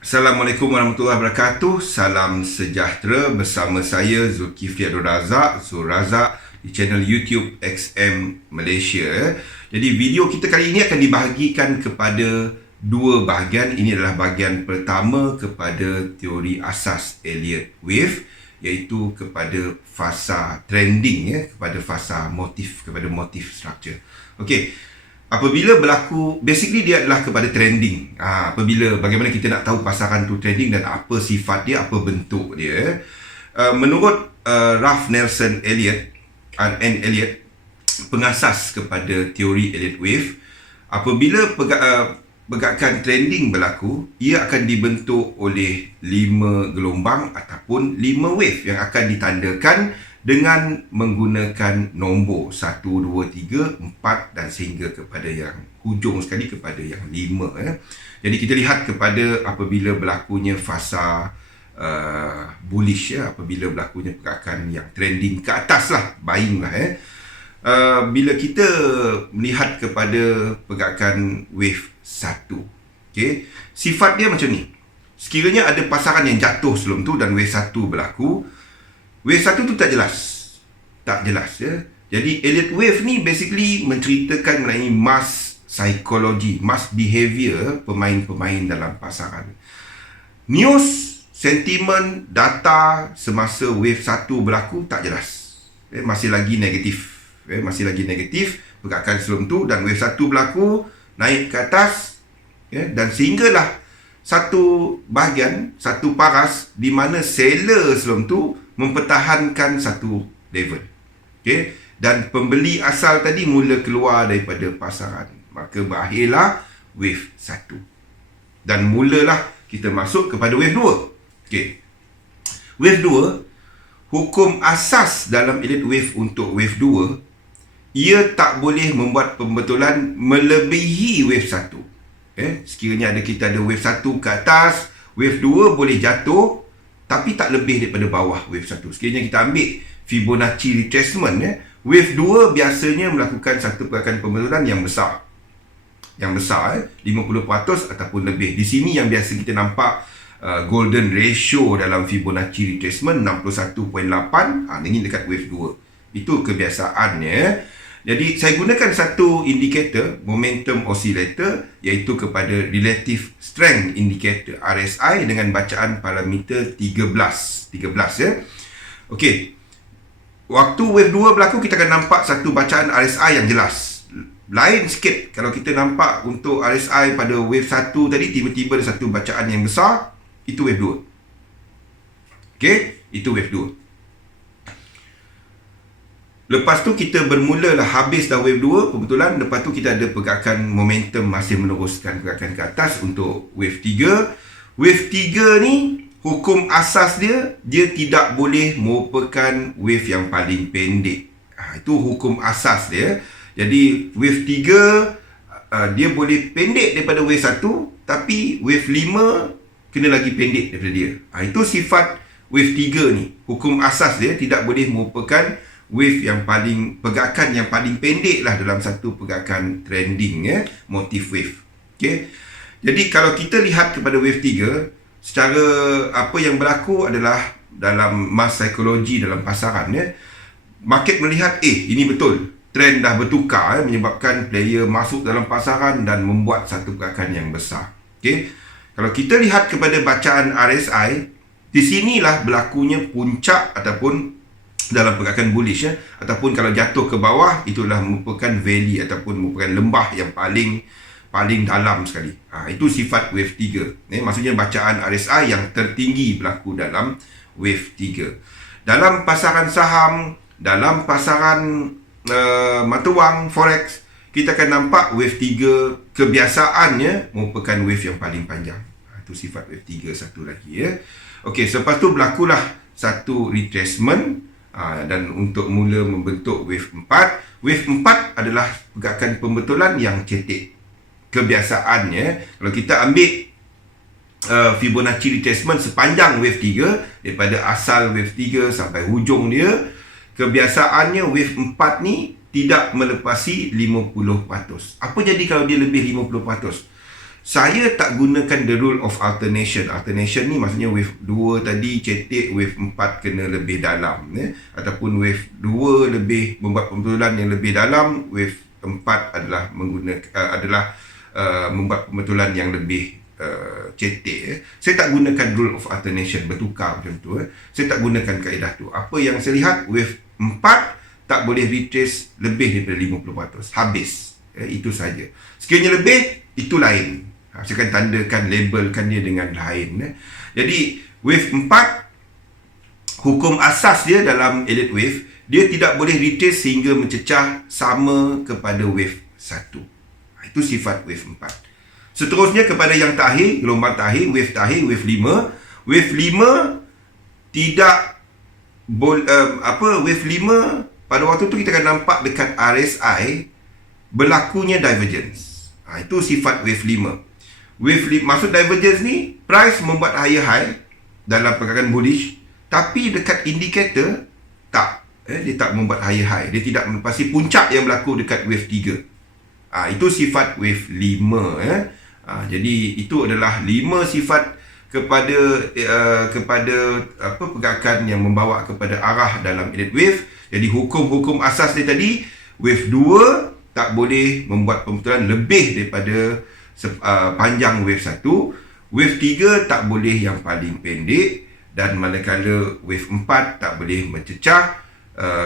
Assalamualaikum warahmatullahi wabarakatuh. Salam sejahtera bersama saya Zulkifli Abdul Razak, Zul Razak di channel YouTube XM Malaysia. Jadi video kita kali ini akan dibahagikan kepada dua bahagian. Ini adalah bahagian pertama kepada teori asas Elliott Wave, iaitu kepada fasa trending, kepada fasa motif, kepada motif structure. Okey. Apabila berlaku, basically dia adalah kepada trending. Apabila bagaimana kita nak tahu pasaran tu trending dan apa sifat dia, apa bentuk dia. Menurut Ralph Nelson Elliott, pengasas kepada teori Elliott Wave, apabila pergerakan trending berlaku, ia akan dibentuk oleh 5 gelombang ataupun 5 wave yang akan ditandakan dengan menggunakan nombor 1, 2, 3, 4 dan sehingga kepada yang hujung sekali kepada yang 5. Jadi kita lihat kepada apabila berlakunya fasa bullish, apabila berlakunya pergerakan yang trending ke atas lah, buying lah. Bila kita melihat kepada pergerakan wave 1, okay, sifat dia macam ni. Sekiranya ada pasaran yang jatuh sebelum tu dan wave 1 berlaku, wave 1 tu tak jelas. Tak jelas, ya. Jadi Elliott Wave ni basically menceritakan mengenai mass psychology, mass behavior pemain-pemain dalam pasaran. News, sentimen, data semasa wave 1 berlaku tak jelas. Masih lagi negatif. Masih lagi negatif pergerakan sebelum tu, dan wave 1 berlaku, naik ke atas, dan sehinggalah satu bahagian, satu paras di mana seller sebelum tu mempertahankan satu level. Okay? Dan pembeli asal tadi mula keluar daripada pasaran. Maka berakhirlah wave 1. Dan mulalah kita masuk kepada wave 2. Okay. Wave 2, hukum asas dalam Elliott Wave untuk wave 2, ia tak boleh membuat pembetulan melebihi wave 1. Sekiranya kita ada wave 1 ke atas, wave 2 boleh jatuh tapi tak lebih daripada bawah wave 1. Sekiranya kita ambil Fibonacci retracement, wave 2 biasanya melakukan satu pergerakan pembetulan yang besar. Yang besar, 50% ataupun lebih. Di sini yang biasa kita nampak golden ratio dalam Fibonacci retracement 61.8, ini dekat wave 2. Itu kebiasaannya. Jadi saya gunakan satu indikator momentum oscillator, iaitu kepada relative strength indicator RSI dengan bacaan parameter 13 ya. Okey. Waktu wave 2 berlaku, kita akan nampak satu bacaan RSI yang jelas. Lain sikit kalau kita nampak untuk RSI pada wave 1 tadi, tiba-tiba ada satu bacaan yang besar, itu wave 2. Okey, itu wave 2. Lepas tu kita bermulalah, habis dah wave 2 kebetulan. Lepas tu kita ada pergerakan momentum masih meneruskan pergerakan ke atas untuk wave 3. Wave 3 ni, hukum asas dia tidak boleh merupakan wave yang paling pendek. Itu hukum asas dia. Jadi wave 3 dia boleh pendek daripada wave 1, tapi wave 5 kena lagi pendek daripada dia. Itu sifat wave 3 ni. Hukum asas dia tidak boleh merupakan wave yang paling, pergerakan yang paling pendek lah dalam satu pergerakan trending, motif wave. Okay? Jadi kalau kita lihat kepada wave 3, secara apa yang berlaku adalah dalam mass psychology dalam pasaran, market melihat ini betul, trend dah bertukar, menyebabkan player masuk dalam pasaran dan membuat satu pergerakan yang besar. Okay? Kalau kita lihat kepada bacaan RSI, di sinilah berlakunya puncak ataupun dalam pergerakan bullish, ataupun kalau jatuh ke bawah, itulah merupakan valley ataupun merupakan lembah yang paling dalam sekali. Itu sifat wave 3. Maksudnya bacaan RSI yang tertinggi berlaku dalam wave 3. Dalam pasaran saham, dalam pasaran mata wang, forex, kita akan nampak wave 3 kebiasaannya merupakan wave yang paling panjang. Itu sifat wave 3 satu lagi. Okey, selepas tu berlakulah satu retracement, dan untuk mula membentuk wave 4. Wave 4 adalah pergerakan pembetulan yang cetek. Kebiasaannya, kalau kita ambil Fibonacci retracement sepanjang wave 3, daripada asal wave 3 sampai hujung dia, kebiasaannya wave 4 ni tidak melepasi 50%. Apa jadi kalau dia lebih 50%? saya tak gunakan the rule of alternation. Alternation ni maksudnya wave 2 tadi cetek, wave 4 kena lebih dalam, ataupun wave 2 lebih membuat pembetulan yang lebih dalam, wave 4 adalah membuat pembetulan yang lebih cetek. Saya tak gunakan rule of alternation, bertukar macam tu. Saya tak gunakan kaedah tu. Apa yang saya lihat, wave 4 tak boleh retrace lebih daripada 50%. Habis. Itu saja. Sekiranya lebih, itu lain. Saya akan tandakan, labelkan dia dengan lain. Jadi, wave 4, hukum asas dia dalam elite wave, dia tidak boleh retrace sehingga mencecah sama kepada wave 1. Itu sifat wave 4. Seterusnya kepada yang terakhir, gelombang terakhir, wave 5. Wave 5 tidak wave 5 pada waktu tu kita akan nampak dekat RSI berlakunya divergence. Itu sifat wave 5. Wave 5, maksud divergence ni, price membuat higher high dalam pergerakan bullish, tapi dekat indikator tak. Dia tak membuat higher high. Dia tidak menepasi puncak yang berlaku dekat wave 3. Itu sifat wave 5. Jadi itu adalah 5 sifat kepada pergerakan yang membawa kepada arah dalam elite wave. Jadi hukum-hukum asas dia tadi, wave 2 tak boleh membuat pembetulan lebih daripada panjang wave 1. Wave 3 tak boleh yang paling pendek, dan manakala wave 4 tak boleh mencecah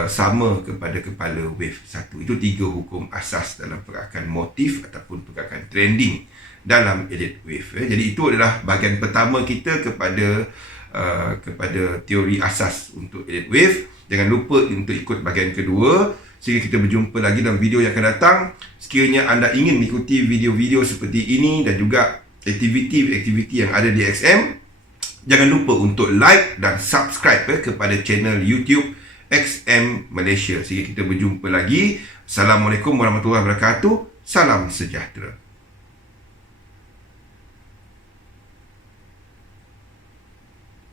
sama kepada kepala wave 1. Itu 3 hukum asas dalam pergerakan motif ataupun pergerakan trending dalam elite wave. Jadi itu adalah bahagian pertama kita kepada teori asas untuk elite wave. Jangan lupa untuk ikut bahagian kedua. Sehingga kita berjumpa lagi dalam video yang akan datang. Sekiranya anda ingin mengikuti video-video seperti ini dan juga aktiviti-aktiviti yang ada di XM, jangan lupa untuk like dan subscribe kepada channel YouTube XM Malaysia. Sehingga kita berjumpa lagi. Assalamualaikum warahmatullahi wabarakatuh. Salam sejahtera.